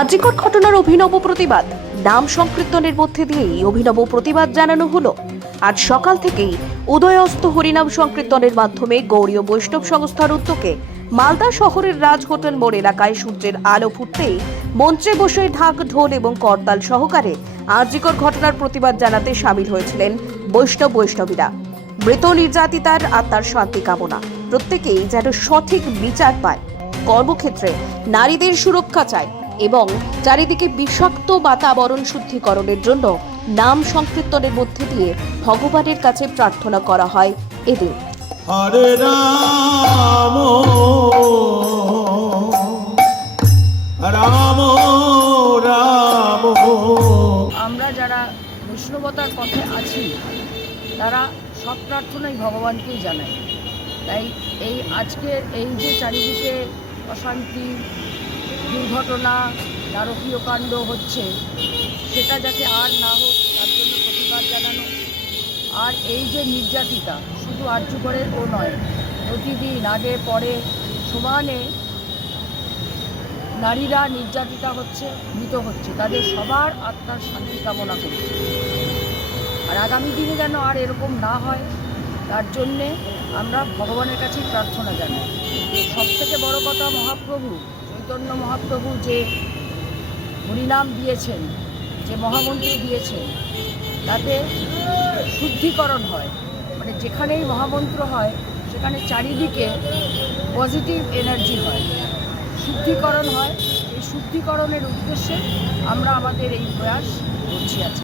আজিকর ঘটনার অভিনব প্রতিবাদ। নাম সংকীর্তনের মধ্যে দিয়েই অভিনব প্রতিবাদ জানানো হলো। আজ সকাল থেকেই উদয়স্ত হরিনাম সংকীর্তনের মাধ্যমে গৌরীয় বৈষ্ণব সংস্থার উদ্যোগে মালদা শহরের রাজ হোটেল মোড় এলাকায় সূর্যের আলো ফুটতেই মঞ্চে বসে ঢাক, ঢোল এবং করতাল সহকারে আর্যিকর ঘটনার প্রতিবাদ জানাতে সামিল হয়েছিলেন বৈষ্ণব বৈষ্ণবীরা। মৃত নির্যাতিতার আত্মার শান্তি কামনা। প্রত্যেকেই যেন সঠিক বিচার পায়। কর্মক্ষেত্রে নারীদের সুরক্ষা চায় এবং চারিদিকে বিষাক্ত বাতাবরণ শুদ্ধিকরণের জন্য নাম সংকীর্তনের মধ্যে দিয়ে ভগবানের কাছে প্রার্থনা করা হয় এদের হরে রাম। রাম রাম। আমরা যারা বৈষ্ণবতার পথে আছি তারা সব প্রার্থনাই ভগবানকেই জানাই। তাই এই আজকের এই যে চারিদিকে অশান্তি, দুর্ঘটনা, নারকীয় কাণ্ড হচ্ছে। সেটা যাতে আর না হোক, তার জন্য প্রতিবাদ জানানো। আর এই যে নির্যাতিতা, শুধু আর্যগড়ের ও নয়, প্রতিদিন আগে, পরে, সমানে নারীরা নির্যাতিতা হচ্ছে, মৃত হচ্ছে। তাদের সবার আত্মার শান্তি কামনা করছে আর আগামী দিনে যেন আর এরকম না হয়, তার জন্যে আমরা ভগবানের কাছেই প্রার্থনা জানাই। সব থেকে বড় কথা মহাপ্রভু, চৈতন্য মহাপ্রভু যে হরিনাম দিয়েছেন, যে মহামন্ত্রী দিয়েছেন, তাতে শুদ্ধিকরণ হয়। মানে যেখানেই মহামন্ত্র হয়, সেখানে চারিদিকে পজিটিভ এনার্জি হয়। শুদ্ধিকরণ হয়। এই শুদ্ধিকরণের উদ্দেশ্যে আমরা আমাদের এই প্রয়াস করছি আজকে।